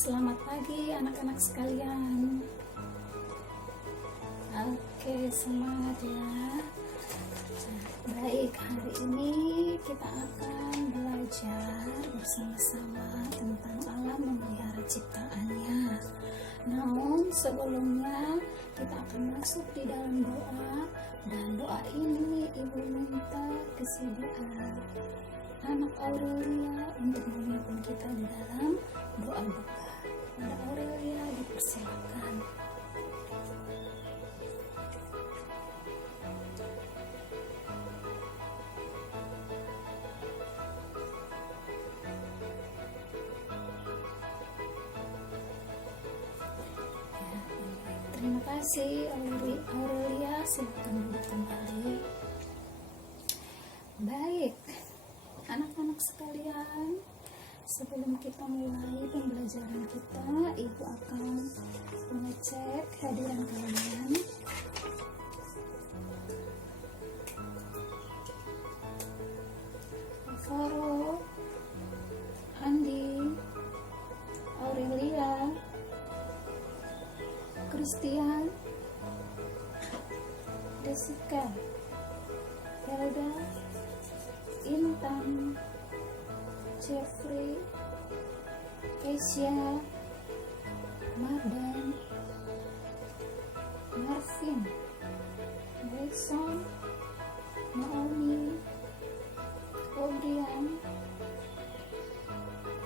Selamat pagi anak-anak sekalian. Oke, semangat ya. Baik, hari ini kita akan belajar bersama-sama tentang alam memelihara ciptaannya. Namun sebelumnya kita akan masuk di dalam doa, dan doa ini Ibu minta kesediaan anak Aurelia untuk memimpin kita di dalam doa buka. Ada Aurelia, dipersilakan. Terima kasih Aurelia, silakan duduk kembali. Baik, anak-anak sekalian, sebelum kita mulai pembelajaran kita, Ibu akan mengecek kehadiran kalian. Faro, Andi, Aurelia, Christian, Jessica, Helda, Intan, Jeffrey, Asia, Mardan, Marvin, Wilson, Naomi, Odian,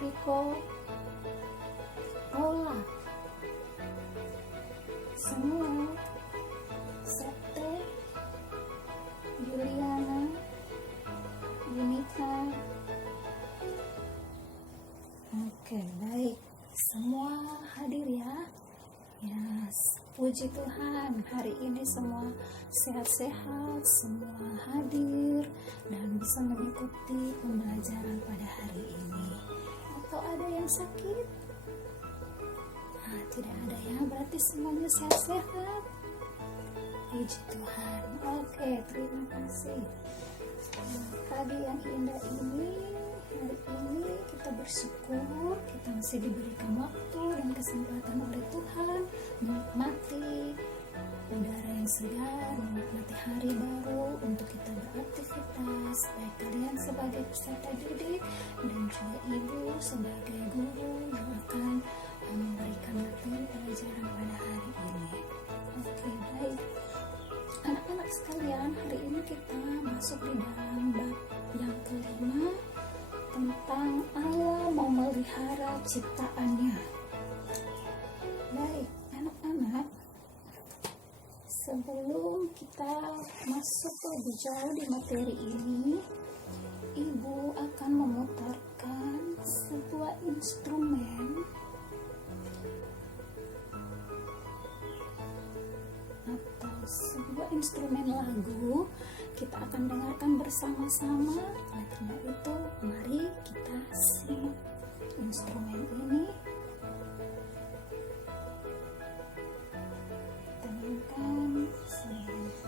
Rico, Paula, semua, Septe, Juliana, Yunita. Oke, baik, semua hadir ya. Yes, puji Tuhan, hari ini semua sehat-sehat, semua hadir dan bisa mengikuti pembelajaran pada hari ini. Atau ada yang sakit? Tidak ada ya, berarti semuanya sehat-sehat. Puji Tuhan. Oke, terima kasih. Pagi yang indah ini, hari ini kita bersyukur kita masih diberikan waktu dan kesempatan oleh Tuhan menikmati udara yang segar, menikmati hari baru untuk kita beraktivitas, baik kalian sebagai peserta didik dan juga ibu sebagai guru yang akan memberikan materi pelajaran pada hari ini. Oke, baik anak-anak sekalian, hari ini kita masuk di dalam bab yang kelima tentang Allah memelihara ciptaannya. Baik anak-anak, sebelum kita masuk lebih jauh di materi ini, Ibu akan memutarkan sebuah instrumen atau sebuah instrumen lagu. Kita akan dengarkan bersama-sama. Oleh karena itu, mari kita simak instrumen ini. Kita mainkan semuanya.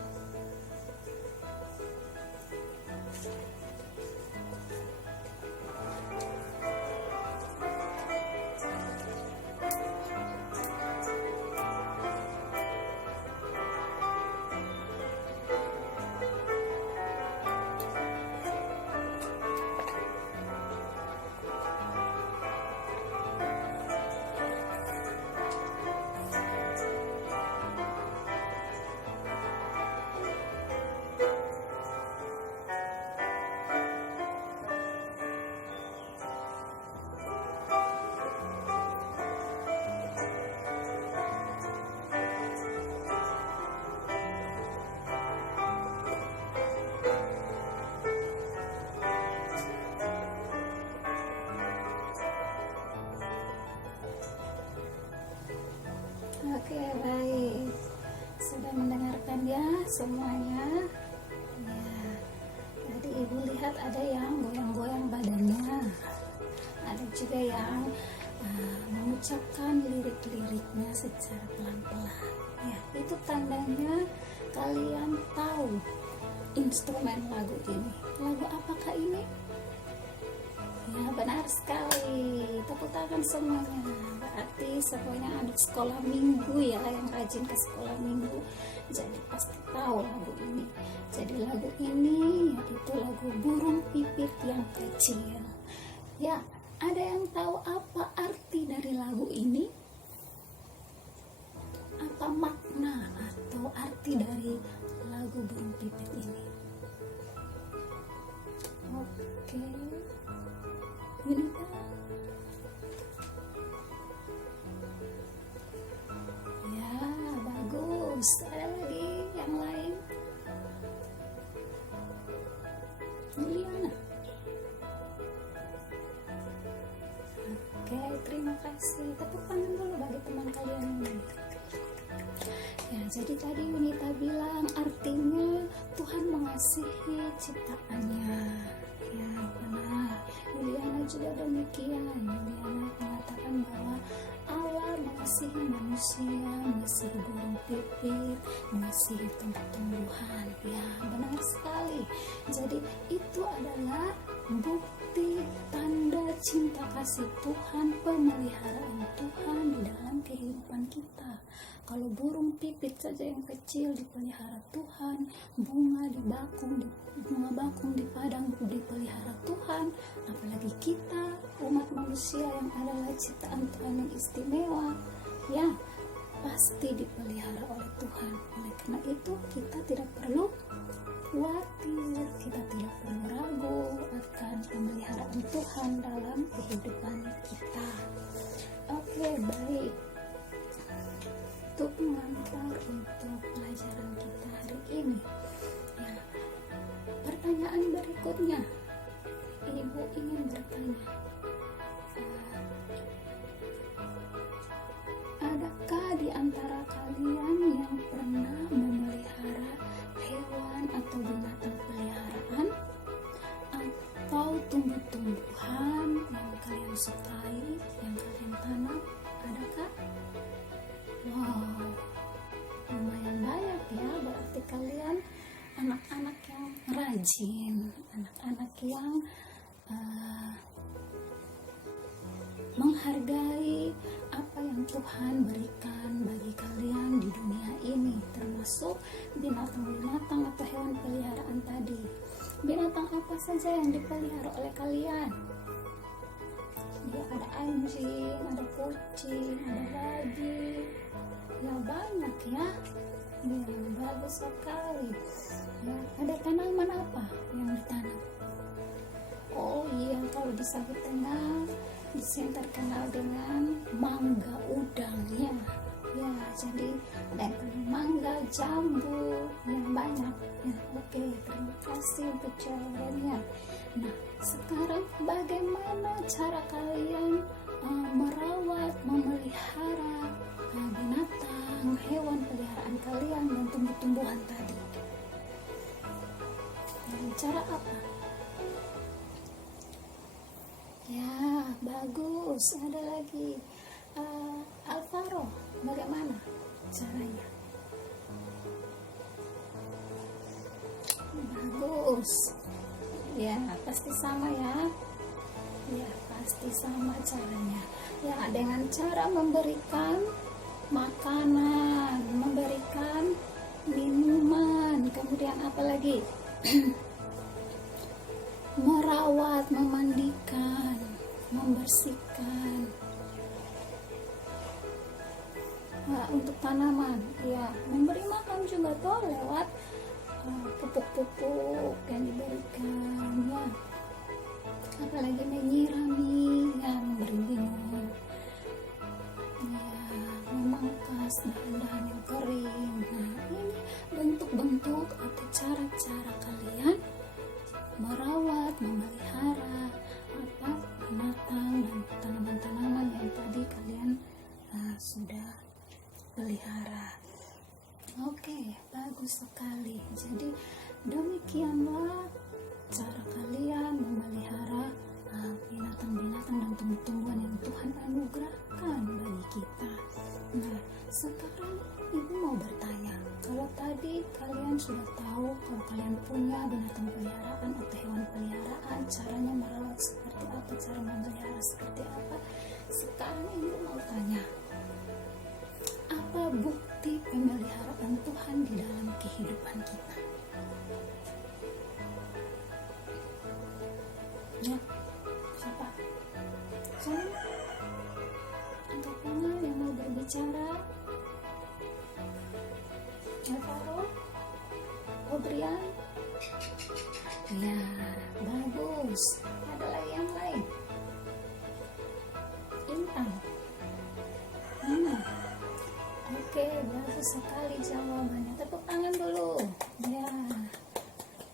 Oke, baik. Sudah mendengarkan ya semuanya? Ya. Jadi Ibu lihat ada yang goyang-goyang badannya. Ada juga yang mengucapkan lirik-liriknya secara pelan-pelan. Ya, itu tandanya kalian tahu instrumen lagu ini. Lagu apakah ini? Ya, benar sekali. Tepuk tangan semuanya. berarti semuanya anak sekolah minggu ya, yang rajin ke sekolah minggu, jadi pasti tahu lagu ini. Jadi lagu ini yaitu lagu Burung Pipit yang Kecil. Ya, ada yang tahu apa arti dari lagu ini? Apa makna atau arti dari lagu Burung Pipit ini? Oke, Yunita. Ya, bagus. Ada lagi yang lain? Liliana. Oke, terima kasih. Tepuk tangan dulu bagi teman kalian ini. Ya, jadi tadi Yunita bilang artinya Tuhan mengasihi ciptaannya. Ya, benar. Liliana juga demikian. Liliana mengatakan bahwa Allah mengasihi manusia, mengasihi burung pipit, mengasihi tumbuh-tumbuhan. Ya, benar sekali. Jadi itu adalah bukti tanda cinta kasih Tuhan, pemeliharaan Tuhan di dalam kehidupan kita. Kalau burung pipit saja yang kecil dipelihara Tuhan, bunga bakung di padang dipelihara Tuhan, apalagi kita umat manusia yang adalah ciptaan Tuhan yang istimewa, ya pasti dipelihara oleh Tuhan. Oleh karena itu kita tidak perlu khawatir, kita tidak perlu ragu akan pemeliharaan Tuhan dalam kehidupan kita. Oke, baik. Untuk mengantar untuk pelajaran kita hari ini, ya, pertanyaan berikutnya, Ibu ingin bertanya, adakah di antara kalian yang pernah memelihara hewan atau binatang peliharaan atau tumbuh-tumbuhan yang kalian sukai, yang kalian tanam? Adakah? Wow, lumayan banyak ya. Berarti kalian anak-anak yang rajin, anak-anak yang menghargai apa yang Tuhan berikan bagi kalian di dunia ini, termasuk binatang-binatang atau hewan peliharaan tadi. Binatang apa saja yang dipelihara oleh kalian? Ya, ada anjing, ada kucing, ada babi, ya banyak ya. Ya, bagus sekali. Ya, ada tanaman apa yang ditanam? Oh iya, kalau di Sabi Tengah di sini terkenal dengan mangga udang ya. Ya, jadi ada mangga, jambu, yang banyak ya. Oke, terima kasih untuk jawabannya. Nah, sekarang bagaimana cara kalian merawat, memelihara binatang, hewan peliharaan kalian dan tumbuh-tumbuhan tadi? Dengan cara apa? Ya, bagus. Ada lagi. Alvaro, bagaimana caranya? Bagus. Ya, pasti sama ya. Ya, pasti sama caranya. Ya, dengan cara memberikan makanan, memberikan minuman, kemudian apa lagi? Merawat, memandikan, membersihkan. Nah, untuk tanaman, ya memberi makan juga tuh lewat pupuk-pupuk yang diberikan, ya. Apalagi menyirami, ya, memberi minum, ya, memangkas dahan-dahan yang kering. Nah, ini bentuk-bentuk atau cara-cara kalian merawat, memelihara binatang dan tanaman-tanaman yang tadi kalian sudah pelihara. Oke, bagus sekali. Jadi demikianlah cara kalian memelihara binatang-binatang dan tumbuh-tumbuhan yang Tuhan anugerahkan bagi kita. Nah, sekarang Ibu mau bertanya, kalau tadi kalian sudah tahu kalau kalian punya binatang peliharaan atau hewan peliharaan, caranya merawat seperti apa atau cara memelihara seperti apa. Sekarang ini mau tanya, apa bukti pemeliharaan Tuhan di dalam kehidupan kita? Ya, siapa? Siapa? Angkat tangan yang mau berbicara. Alvaro, Obrian. Ya, bagus. Ada lagi yang lain? Intan. Oke, bagus sekali jawabannya. Tepuk tangan dulu. Ya.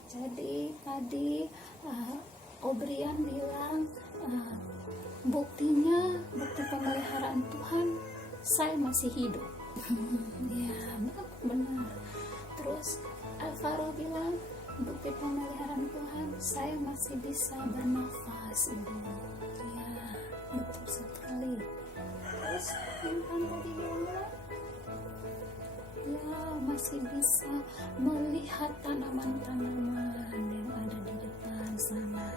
Jadi tadi Obrian bilang buktinya, bukti pemeliharaan Tuhan, saya masih hidup. Ya, benar. Terus Alvaro bilang bukti pemeliharaan Tuhan, saya masih bisa bernafas, Ibu. Ya, betul sekali. Terus Intan tadi bilang, ya, masih bisa melihat tanaman-tanaman yang ada di depan sana,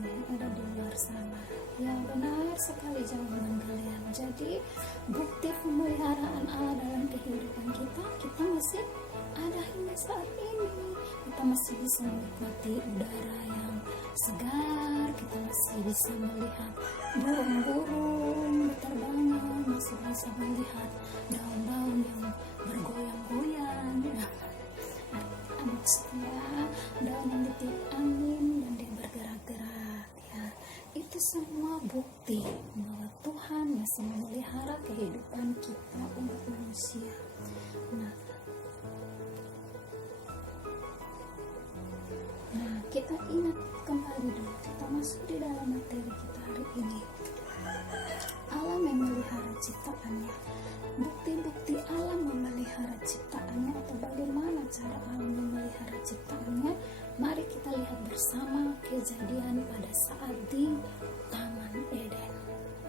yang ada di luar sana. Yang benar sekali jawaban kalian. Jadi bukti pemeliharaan Allah dalam kehidupan kita masih ada hingga saat ini. Kita masih bisa menikmati udara yang segar, kita masih bisa melihat burung-burung berterbangan, masih bisa melihat daun-daun yang bergoyang-goyang, maksudnya daun yang ditiup angin dan dia bergerak-gerak. Ya, itu semua bukti bahwa Tuhan masih memelihara kehidupan kita umat manusia. Nah, kita ingat kembali dulu, kita masuk di dalam materi kita hari ini. Allah memelihara ciptaannya. Bukti-bukti Allah memelihara ciptaannya, atau bagaimana cara Allah memelihara ciptaannya, mari kita lihat bersama kejadian pada saat di Taman Eden.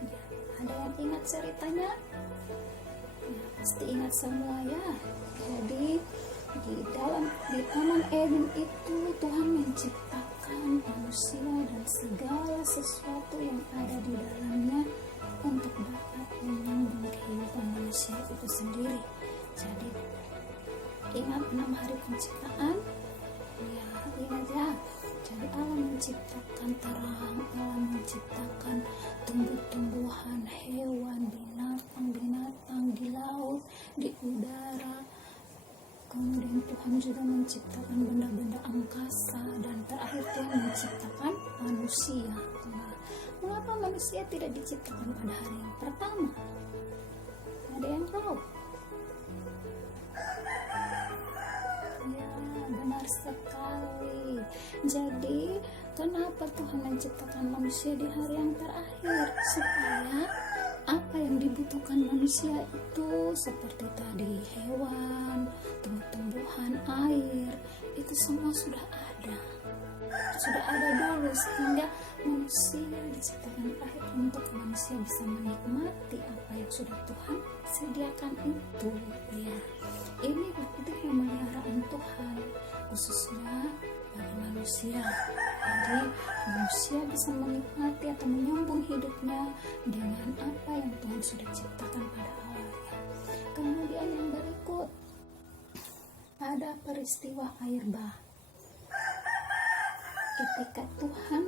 Ya, ada yang ingat ceritanya? Ya, pasti ingat semua ya. Jadi di Taman Eden itu Tuhan menciptakan manusia dan segala sesuatu yang ada di dalamnya untuk dapat menyambung kehidupan manusia itu sendiri. Jadi ingat 6 hari penciptaan? Ya, ingat ya. Jadi Allah menciptakan terang, Allah menciptakan tumbuh-tumbuhan, hewan, binatang-binatang di laut, di udara. Kemudian Tuhan juga menciptakan benda-benda angkasa, dan terakhir Tuhan menciptakan manusia. Nah, mengapa manusia tidak diciptakan pada hari yang pertama? Ada yang tahu? Ya, benar sekali. Jadi, kenapa Tuhan menciptakan manusia di hari yang terakhir? Supaya apa yang dibutuhkan manusia itu seperti tadi hewan, tumbuh-tumbuhan, air, itu semua sudah ada dulu, sehingga manusia diciptakan terakhir untuk manusia bisa menikmati apa yang sudah Tuhan sediakan itu. Ya, ini bukti pemeliharaan Tuhan khususnya bagi manusia. Jadi manusia bisa menikmati atau menyambung hidupnya dengan apa yang Tuhan sudah ciptakan pada awalnya. Kemudian yang berikut, ada peristiwa air bah. Ketika Tuhan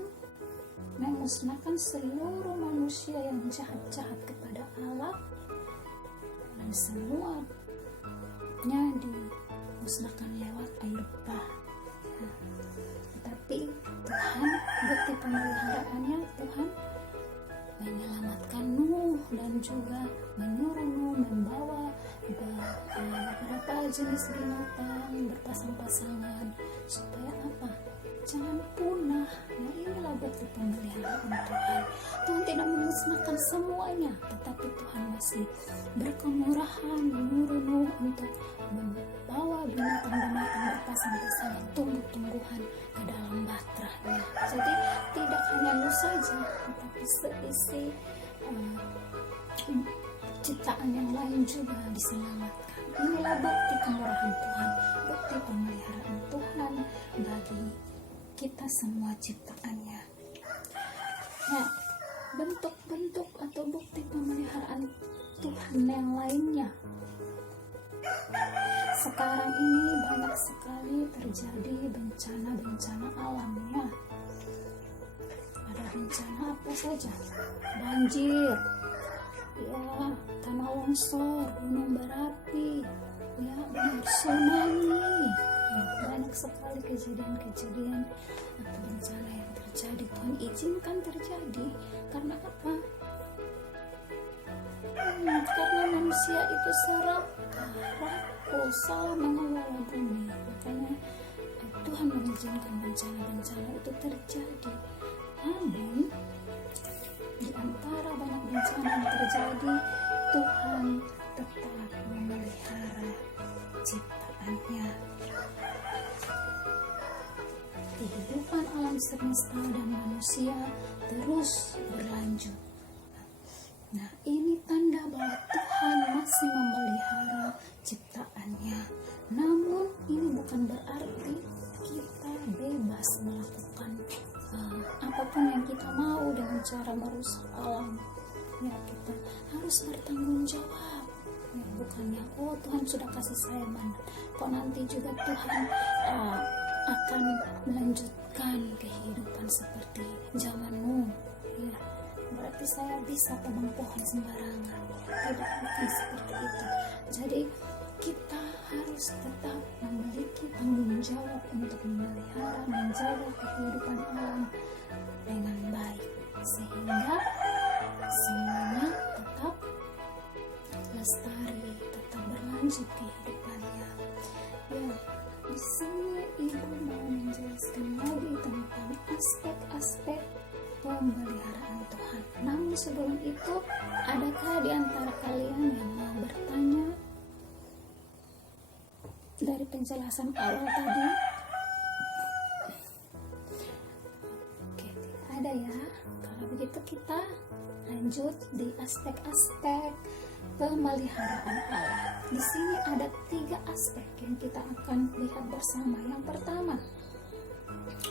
memusnahkan seluruh manusia yang jahat-jahat kepada Allah, dan semuanya dimusnahkan lewat air bah. Tapi Tuhan, bukti pemeliharaannya, Tuhan menyelamatkan Nuh dan juga menyuruh Nuh membawa beberapa jenis binatang berpasang-pasangan supaya apa? Jangan punah. Nah, inilah bukti pemeliharaan Tuhan. Tuhan tidak memusnahkan semuanya, tetapi Tuhan masih berkemurahan menyuruh Nuh untuk membawa binatang-binatang berpasang-pasangan, tumbuh-tumbuhan ke dalam bahtera-Nya. Jadi tidak hanya Nuh saja, tetapi seisi ciptaan yang lain juga diselamatkan. Inilah bukti kemurahan Tuhan, bukti pemeliharaan Tuhan bagi kita semua ciptaannya. Nah, bentuk-bentuk atau bukti pemeliharaan Tuhan yang lainnya. Sekarang ini banyak sekali terjadi bencana-bencana alam ya. Ada bencana apa saja? Banjir, ya, tanah longsor, gunung berapi, ya, tsunami. Ya, banyak sekali kejadian-kejadian atau bencana yang terjadi. Tuhan izinkan terjadi karena apa? Karena manusia itu salah mengelola bumi. Makanya Tuhan mengizinkan bencana-bencana itu terjadi. Namun di antara banyak bencana yang terjadi, Tuhan tetap memelihara ciptaannya. Kehidupan alam semesta dan manusia terus berlanjut. Nah, ini tanda bahwa Tuhan masih memelihara ciptaannya. Namun ini bukan berarti kita bebas melakukan apapun yang kita mau dengan cara merusak alam. Ya, kita harus bertanggung jawab. Ya, bukannya Tuhan sudah kasih saya mandat, kok nanti juga Tuhan akan melanjutkan kehidupan seperti zaman Nuh. Ya, berarti saya bisa tebang pohon sembarangan. Tidak, bukan seperti itu. Jadi kita harus tetap memiliki tanggung jawab untuk memelihara, menjaga kehidupan alam dengan baik, sehingga semuanya tetap lestari, tetap berlanjut kehidupannya. Ya, di sini Ibu mau menjelaskan lagi tentang aspek-aspek pemeliharaan Tuhan. Namun sebelum itu, adakah di antara kalian yang mau bertanya dari penjelasan awal tadi? Oke, tidak ada ya. Kalau begitu kita lanjut di aspek-aspek pemeliharaan Allah. Di sini ada 3 aspek yang kita akan lihat bersama. Yang pertama,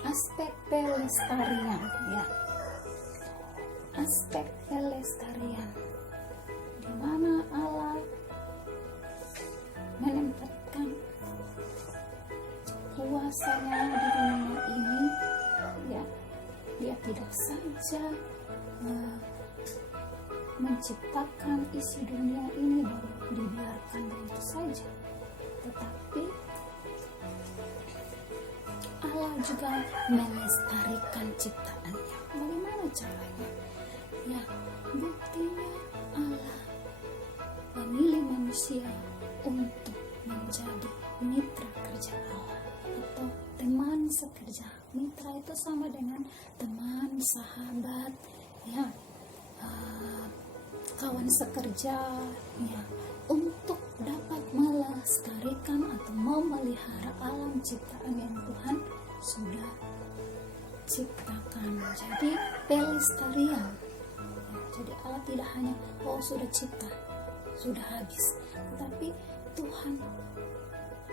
aspek pelestarian ya. Aspek pelestarian, di mana Allah menempatkan kuasanya di dunia ini. Ya, Dia tidak saja menciptakan isi dunia ini dan dibiarkan begitu saja, tetapi Allah juga melestarikan ciptaannya. Bagaimana caranya? Ya, buktinya Allah memilih manusia untuk menjadi mitra kerja Allah atau teman sekerja. Mitra itu sama dengan teman, sahabat, ya, kawan sekerja, ya, untuk dapat melestarikan atau memelihara alam ciptaan yang Tuhan sudah ciptakan. Jadi pelestarian. Jadi Allah tidak hanya sudah cipta, sudah habis, tetapi Tuhan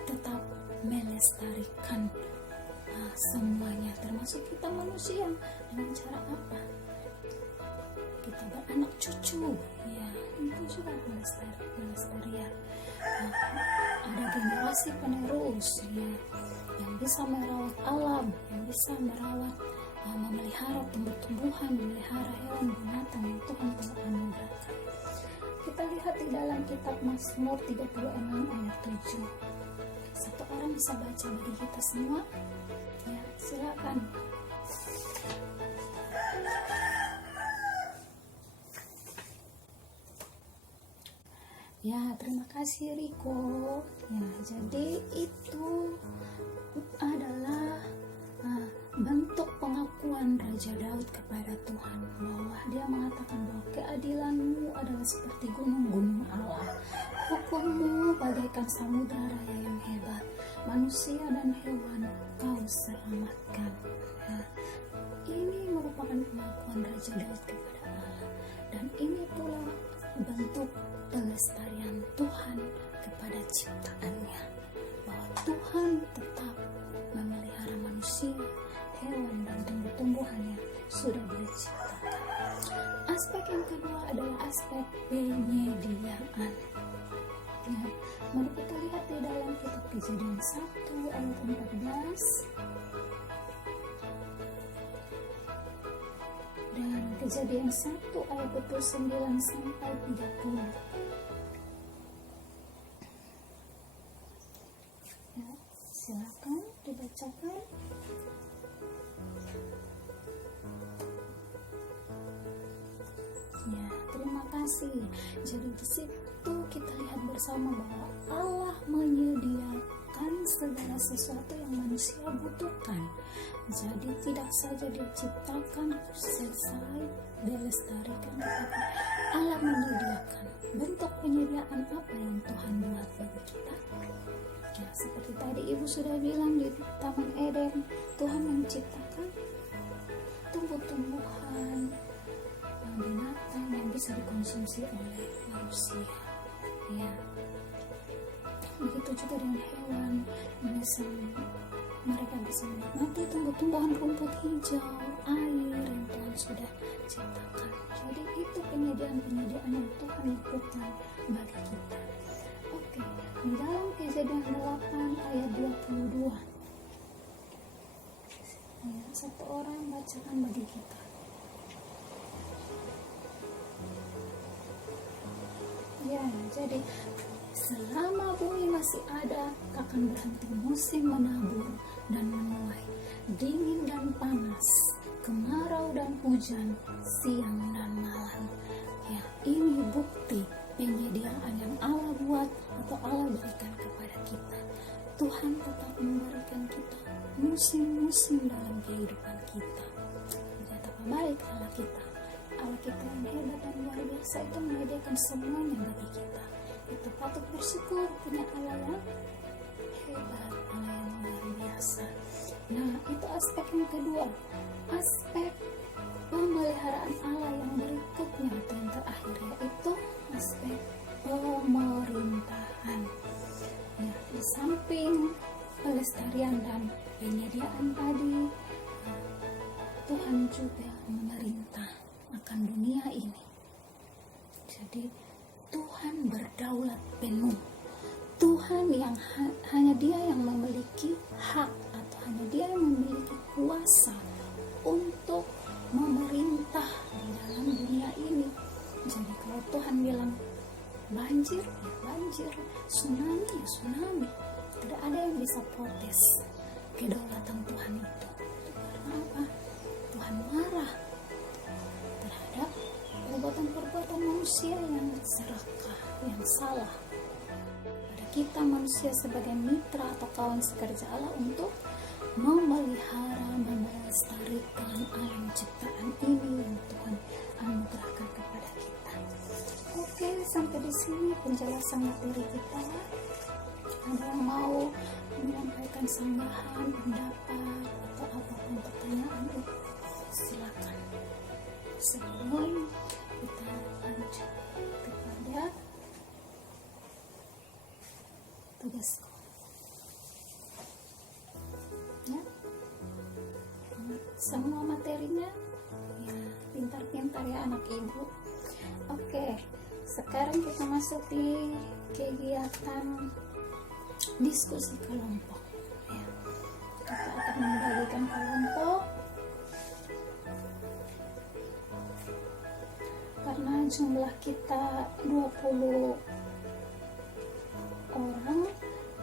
tetap melestarikan semuanya, termasuk kita manusia. Dengan cara apa? Kita beranak cucu, ya, itu juga pelestarian. Ada generasi penerus, ya, yang bisa merawat alam, yang bisa merawat, memelihara tumbuh-tumbuhan, memelihara hewan binatang yang Tuhan telah anugerahkan. Kita lihat di dalam kitab Mazmur 36 ayat 7. Satu orang bisa baca bagi kita semua? Ya, silakan. Ya, terima kasih Riko. Ya, jadi itu adalah bentuk pengakuan Raja Daud kepada Tuhan, bahwa dia mengatakan bahwa keadilanmu adalah seperti gunung-gunung Allah, hukummu bagaikan samudra raya yang hebat, manusia dan hewan kau selamatkan. Nah, ini merupakan pengakuan Raja Daud kepada Allah, dan ini pula bentuk pelestarian Tuhan kepada ciptaannya, bahwa Tuhan tetap memelihara manusia, hewan, dan tumbuh-tumbuhan yang sudah Dia ciptakan. Aspek yang kedua adalah aspek penyediaan. Ya, mari kita lihat di dalam kitab Kejadian 1 ayat 14 dan Kejadian 1 ayat 29 sampai 30. Ya, silakan dibacakan. Ya, terima kasih. Jadi di situ kita lihat bersama bahwa Allah menyediakan segala sesuatu yang manusia butuhkan. Jadi tidak saja diciptakan selesai dilestarikan, tetapi Allah menyediakan. Bentuk penyediaan apa yang Tuhan buat bagi kita? Ya, seperti tadi Ibu sudah bilang di Taman Eden, Tuhan menciptakan tumbuh-tumbuhan, binatang yang bisa dikonsumsi oleh manusia. Ya, begitu juga dengan hewan, mereka bisa menikmati tumbuh-tumbuhan, rumput hijau, air yang Tuhan sudah ciptakan. Jadi itu penyediaan yang Tuhan lakukan bagi kita. Oke, di dalam Kejadian 8 ayat 22, ya, satu orang bacakan bagi kita. Ya, jadi selama bumi masih ada, akan berhenti musim menabur dan menuai, dingin dan panas, kemarau dan hujan, siang dan malam. Ya, ini bukti penyediaan yang Allah buat atau Allah berikan kepada kita. Tuhan tetap memberikan kita musim-musim dalam kehidupan kita. Betapa baik Allah kita. Allah kita yang hebat dan luar biasa itu menyediakan semuanya bagi kita. Kita patut bersyukur punya Allah yang hebat, Allah yang luar biasa. Nah, itu aspek yang kedua. Aspek pemeliharaan Allah yang berikutnya atau yang terakhir, yaitu aspek pemerintahan. Ya, di samping pelestarian dan penyediaan tadi, Tuhan juga memerintah akan dunia ini. Jadi Tuhan berdaulat penuh. Tuhan yang hanya Dia yang memiliki hak atau hanya Dia yang memiliki kuasa untuk memerintah di dalam dunia ini. Jadi kalau Tuhan bilang banjir, ya banjir, tsunami, ya tsunami. Tidak ada yang bisa protes kedaulatan Tuhan itu. Karena apa? Tuhan marah terhadap perbuatan-perbuatan manusia yang serakah, yang salah. Pada kita manusia sebagai mitra atau kawan sekerja Allah untuk memelihara, melestarikan alam ciptaan ini yang Tuhan anugerahkan kepada kita. Oke, sampai di sini penjelasan materi kita. Ada yang mau menyampaikan sanggahan, pendapat, atau apapun pertanyaan itu, silakan. Sebelum kita lanjut kepada tugas ya, semua materinya ya pintar-pintar ya anak ibu. Oke, sekarang kita masuk di kegiatan diskusi kelompok ya. Kita akan membagikan kelompok karena jumlah kita 20 orang,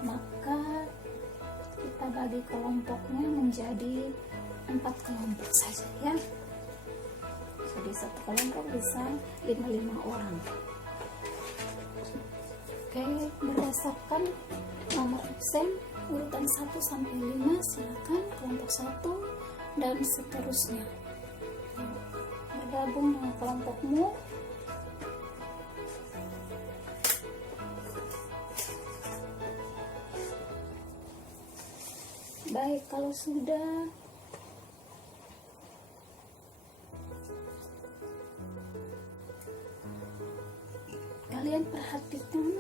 maka kita bagi kelompoknya menjadi 4 kelompok saja ya. Jadi satu kelompok bisa 5 orang. Oke, berdasarkan nomor absen urutan 1 sampai 5, silakan kelompok 1 dan seterusnya. Bergabung dengan kelompokmu. Baik, kalau sudah kalian perhatikan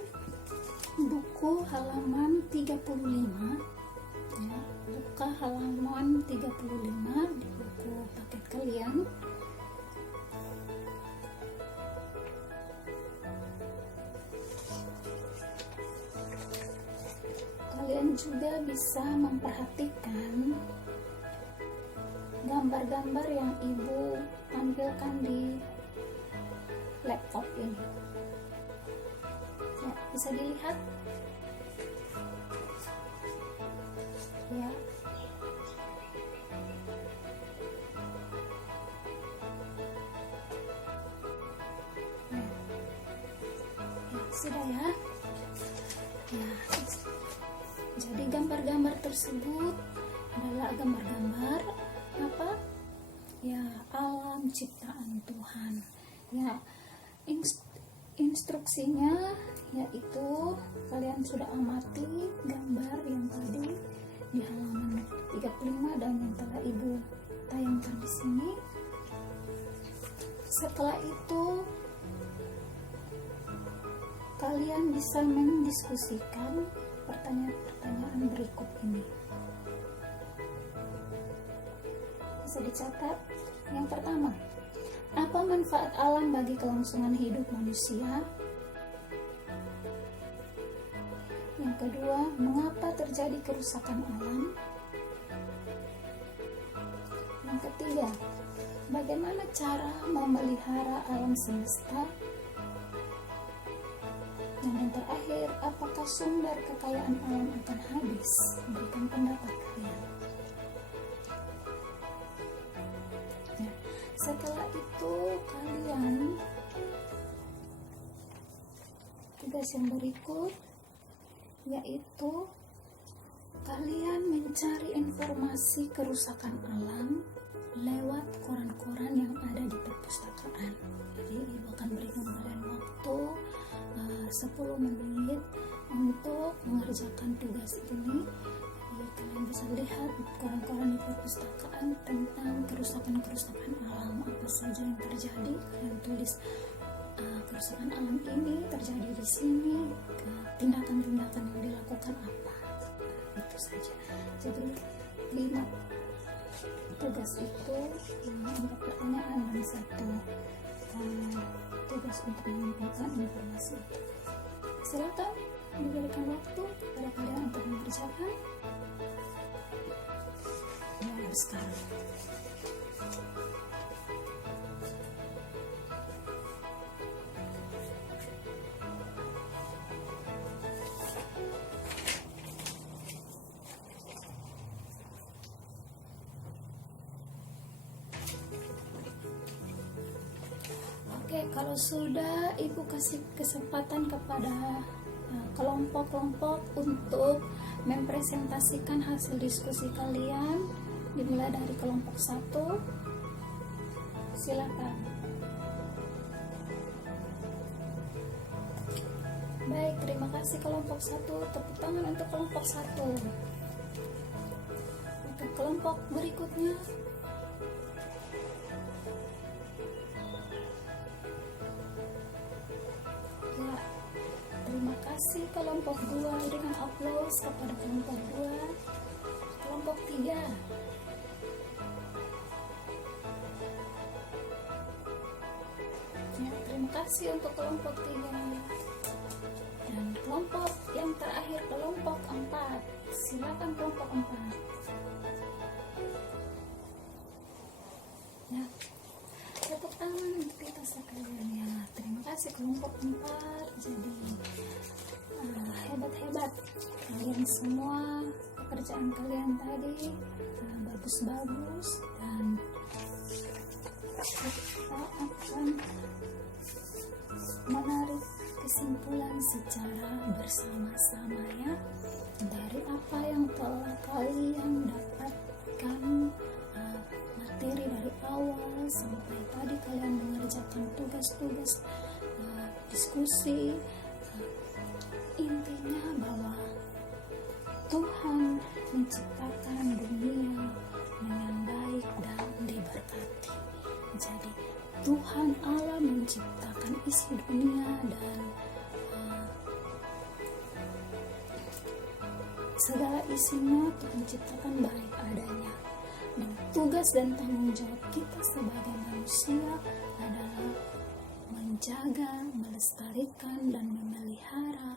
buku halaman 35 ya, buka halaman 35 di buku paket kalian. bisa memperhatikan gambar-gambar yang ibu tampilkan di laptop ini. Ya, bisa dilihat ya. Sudah ya. Ya, jadi gambar-gambar tersebut adalah gambar-gambar apa? Ya, alam ciptaan Tuhan. Ya, instruksinya yaitu kalian sudah amati gambar yang tadi di halaman 35 dan yang telah ibu tayangkan di sini. Setelah itu kalian bisa mendiskusikan pertanyaan-pertanyaan berikut ini. Bisa dicatat. Yang pertama, apa manfaat alam bagi kelangsungan hidup manusia? Yang kedua, mengapa terjadi kerusakan alam? Yang ketiga, bagaimana cara memelihara alam semesta? Dan yang terakhir, apakah sumber kekayaan alam akan habis? Berikan pendapat kalian. Ya, setelah itu kalian tugas yang berikut yaitu kalian mencari informasi kerusakan alam lewat koran-koran yang ada di perpustakaan. Jadi ibu akan berikan kalian waktu 10 menit untuk mengerjakan tugas ini. Jadi kalian bisa lihat koran-koran di perpustakaan tentang kerusakan-kerusakan alam apa saja yang terjadi. Kalian tulis kerusakan alam ini terjadi di sini, tindakan-tindakan yang dilakukan apa. Itu saja. Jadi 5 tugas itu, 4 pertanyaan dan 1 tugas untuk mengumpulkan informasi. Silakan diberikan waktu pada kalian untuk mengerjakan. Mulai sekarang. Oke, kalau sudah, ibu kasih kesempatan kepada kelompok-kelompok untuk mempresentasikan hasil diskusi kalian. Dimulai dari kelompok 1. Silakan. Baik, terima kasih kelompok 1. Tepuk tangan untuk kelompok 1. Untuk kelompok berikutnya. Ya, terima kasih kelompok 2 dengan aplaus kepada kelompok 2. Kelompok 3. Ya, terima kasih untuk kelompok 3. Dan kelompok yang terakhir kelompok 4. Silakan kelompok 4. Ya, tepuk tangan untuk kita sekalian ya. Terima kasih kelompok 4. Jadi hebat-hebat kalian semua. Pekerjaan kalian tadi bagus-bagus, dan kita akan menarik kesimpulan secara bersama-sama ya dari apa yang telah kalian dapatkan, materi dari awal sampai tadi kalian mengerjakan tugas-tugas diskusi. Intinya bahwa Tuhan menciptakan dunia dengan baik dan diberkati. Jadi Tuhan Allah menciptakan isi dunia dan segala isinya Tuhan ciptakan baik adanya. Dan tugas dan tanggung jawab kita sebagai manusia adalah menjaga, melestarikan, dan memelihara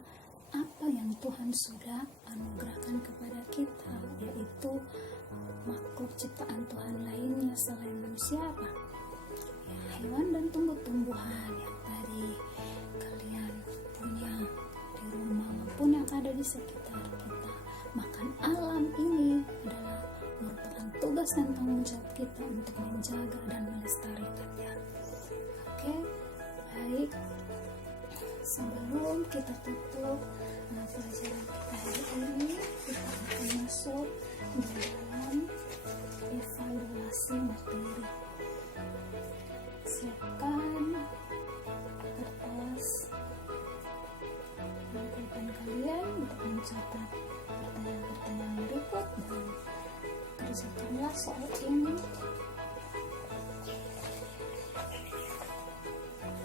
apa yang Tuhan sudah anugerahkan kepada kita, yaitu makhluk ciptaan Tuhan lainnya selain manusia, apa? Ya, hewan dan tumbuh-tumbuhan yang tadi kalian punya di rumah maupun yang ada di sekitar kita. Makan alam ini adalah merupakan tugas dan tanggung jawab kita untuk menjaga dan melestarikannya. Oke, baik. Sebelum kita tutup pelajaran kita hari ini, kita akan masuk di dalam evaluasi materi. Siapkan kertas dan pulpen kalian untuk mencatat pertanyaan-pertanyaan berikut dan kerjakanlah soal ini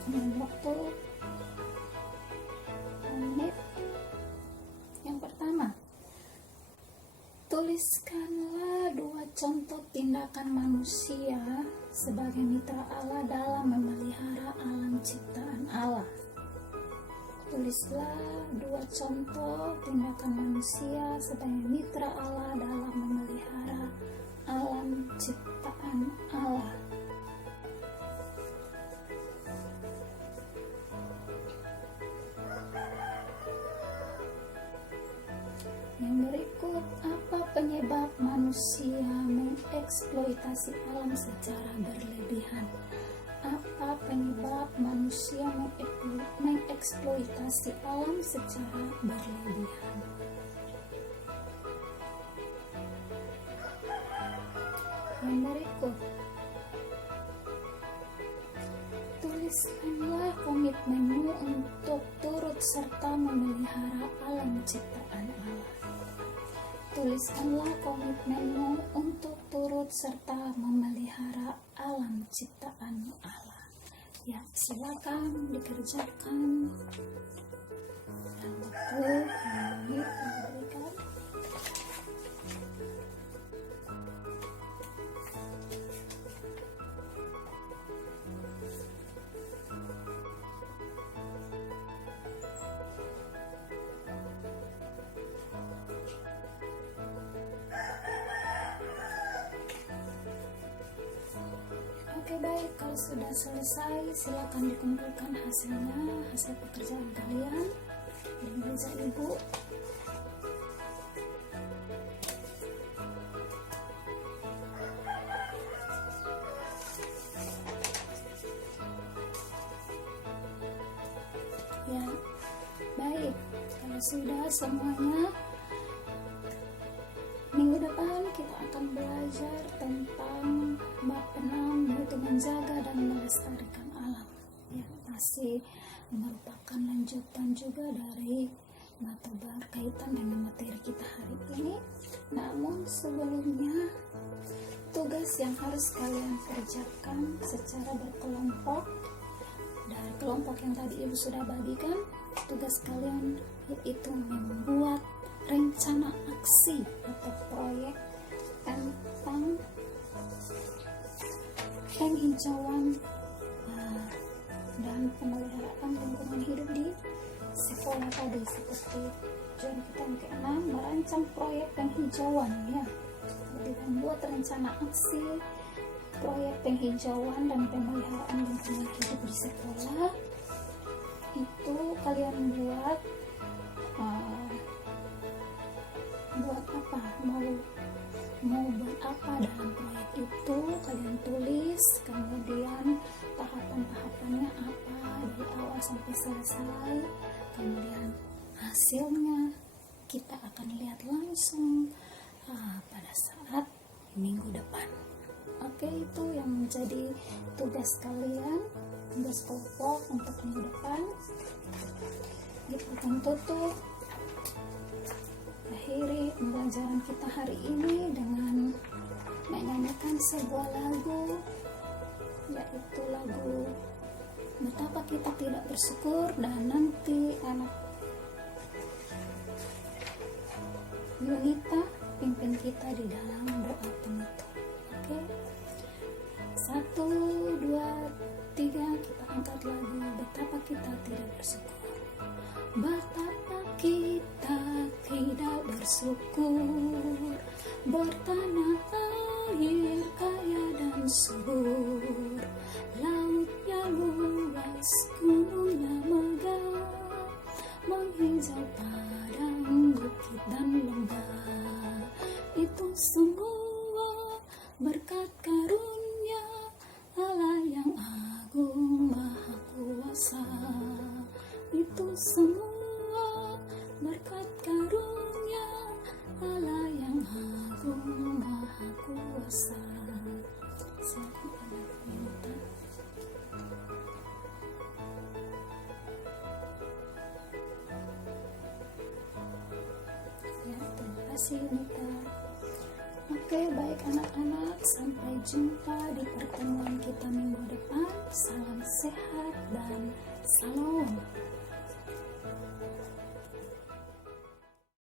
dengan waktu menit. Yang pertama, tuliskanlah 2 contoh tindakan manusia sebagai mitra Allah dalam memelihara alam ciptaan Allah. Tulislah 2 contoh tindakan manusia sebagai mitra Allah dalam memelihara alam ciptaan Allah. Yang berikut, apa penyebab manusia mengeksploitasi alam secara berlebihan? Apa penyebab manusia mengeksploitasi alam secara berlebihan? Yang berikut, tuliskanlah komitmenmu untuk turut serta memelihara alam ciptaan Allah. Tuliskanlah komitmenmu untuk turut serta memelihara alam ciptaan Allah. Ya, silakan dikerjakan dalam waktu menit yang diberikan. Oke, baik, kalau sudah selesai silakan dikumpulkan hasilnya, hasil pekerjaan kalian di meja ibu. Ya, baik, kalau sudah semuanya, minggu depan kita akan belajar tentang bab 6, yaitu menjaga dan melestarikan alam. Ya, masih merupakan lanjutan juga dari mata berkaitan dengan materi kita hari ini. Namun sebelumnya, tugas yang harus kalian kerjakan secara berkelompok dari kelompok yang tadi ibu sudah bagikan, tugas kalian yaitu membuat rencana aksi atau proyek tentang penghijauan dan pemeliharaan lingkungan hidup di sekolah tadi, seperti tujuan kita yang ke-6, merancang proyek penghijauan, ya. Jadi membuat rencana aksi proyek penghijauan dan pemeliharaan lingkungan hidup di sekolah. Itu kalian buat apa, mau buat apa dalam proyek itu kalian tulis, kemudian tahapan-tahapannya apa dari awal sampai selesai, kemudian hasilnya kita akan lihat langsung pada saat minggu depan. Oke, itu yang menjadi tugas kalian, tugas kelompok untuk minggu depan. Kita akan tutup, akhiri pembelajaran kita hari ini dengan menyanyikan sebuah lagu, yaitu lagu Betapa Kita Tidak Bersyukur, dan nanti anak Yunita pimpin kita di dalam doa penutup. Oke, 1, 2, 3, kita angkat lagu Betapa Kita Tidak Bersyukur. Betapa kita bersyukur, bertanah air kaya dan subur, lautnya luas, gunungnya megah, menghijau padang bukit dan lembah. Itu semua berkat karunia Allah yang agung maha kuasa. Itu semua berkat karunia Allah yang agung maha kuasa. Siapa anak minta? Ya, terima kasih Nita. Oke, baik anak-anak, sampai jumpa di pertemuan kita minggu depan. Salam sehat dan salam.